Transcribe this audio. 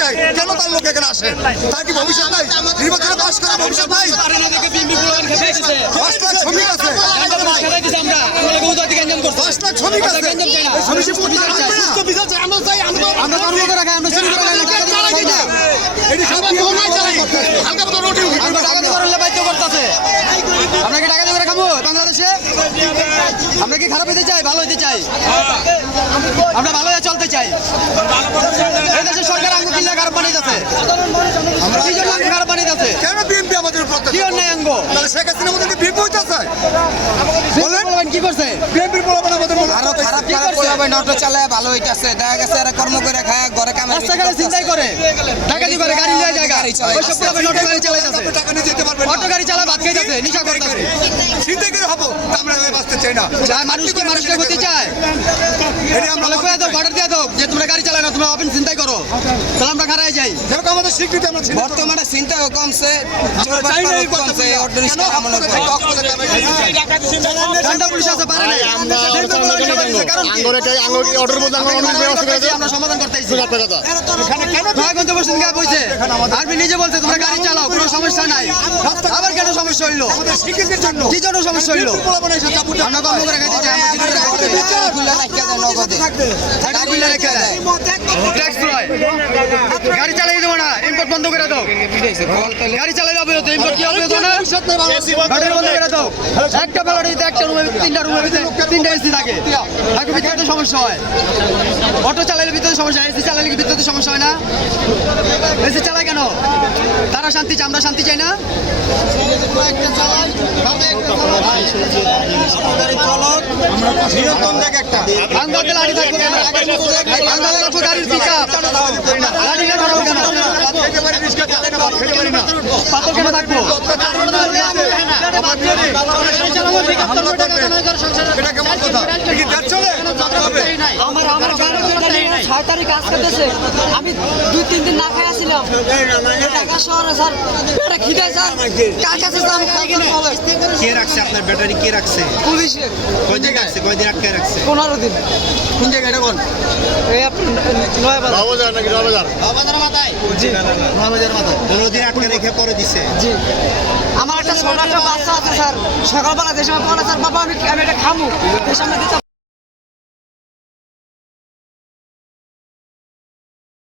চাই, কেন তার লোক এখানে আসে? তার কি ভবিষ্যৎ নাই? নির্বাচনে পাস করার ভবিষ্যৎ নাই? 5 লাখ শ্রমিক আছে, 10 লাখ শ্রমিক আছে, এই শ্রমিক পরিবার আমরা কর্ম করে খাই, আমরা চুরি করে খাই, এটি সব কি হবে? হালকা মতো রুটি আমরা টাকা দিয়ে করলে বাধ্য করতেছে। আমরা কি টাকা দিয়ে করে খাবো বাংলাদেশে? আমরা কি খারাপ হইতে চাই, ভালো হইতে চাই? আমরা ভালো হয়ে চলতে চাই। এই দেশের সরকার আঙ্গ কিল্লা খারাপ বানাইতেছে, কি জন্য আঙ্গ খারাপ বানাইতেছে? কেন বিএনপি আমাদের উপর কি অন্যায় আঙ্গ? তাহলে শেখ হাসিনা আমাদের বিএনপি হইতে চায়? বলেন কি করছে? বিএনপির পোলাপান আমাদের আরো খারাপ খারাপ পোলাপান অটো চালায় ভালো হইতাছে, দেখা গেছে এরা কর্ম করে খায় ঘরে কামাই রাস্তাঘাটে চিন্তাই করে, ডাকাতি করে, গাড়ি নিয়ে যায়, ওইসব পোলাপান অটো গাড়ি চালাইতেছে, টাকা নিয়ে যেতে পারবেন না। অটো গাড়ি চালা ভাত খাইতেছে, নিশা করতেছে। চিন্তাই করে হবো, আমরা বাঁচতে চাই না। মানুষ কি মানুষকে ক্ষতি চায়? এটি আমরা তাহলে কয়ে দাও, অর্ডার দিয়ে দাও যে তোমরা গাড়ি চালায় না, তোমরা অফিস চিন্তাই করো, তাহলে আমরা খারাই যাই। যেরকম আমাদের স্বীকৃতি আমরা ছিলাম। বর্তমানে চিন্তাও কমছে, চোরবাটপাড়ও কমছে, অটো রিক্সা আমলে ঠান্ডা পুলিশ আছে, পারে নাই। আমরা সমাধান করতেছি। আর্মি নিজে বলছে তোমরা গাড়ি চালাও, কোনো সমস্যা নাই, আবার কেন সমস্যা হইলো? আমাদের স্বীকৃতির জন্য কি জন্য সমস্যা হইলো? পোলাপান এসে চাপ উঠে আমরা কর্ম করে খাইতে চাই, খুলে রাখিয়া দেয় নগদে। টাকা বিলে রেখে দেয়, ট্যাক্স লয়। গাড়ি চালাই দেবো না, ইম্পোর্ট বন্ধ করে দাও। গাড়ি চালাই হবে তো ইম্পোর্ট কি হবে তো না? ব্যাটারি বন্ধ করে দাও। একটা ব্যাটারিতে একটা রুমে, 3টা রুমের ভিতরে 3টা এসি থাকে, তাকে ভিতরে তো সমস্যা হয়। অটো চালাইলে ভিতরে সমস্যা হয়, এসি চালাইলে কি ভিতরে সমস্যা হয় না? এসি চালায় কেন? তারা শান্তি চায়, আমরা শান্তি চাই না? বাংলাতে লাঠি থাকবো কেন? বাংলাতে রাখবো গাড়ির পিকআপ, লাঠি কেন ধরবো কেন? পাথর কেন থাকবো? এটা কেমন কথা? কি দেশ চলে? হবে। কাজ করতেছে, আমি 2-3 দিন না খাইয়া ছিলাম। ঢাকা শহরে স্যার পেটে খিদে স্যার, কার কাছে যাবো? কে রাখছে আপনার ব্যাটারি? কে রাখছে? পুলিশে কয়দিন রাখছে? কয়দিন আটকায় রাখছে? 15 দিন। কোন জায়গায় এটা কোন? এই আপনার নয়াবাজার। জি, মহাবাজার মাথা। 15 দিন আটকে রেখে পরে দিছে। জি। আমার একটা ছোট একটা বাচ্চা আছে স্যার, সকালবেলা যে সময় বলে স্যার বাবা আমি এটা খামু, যে সময় দিতে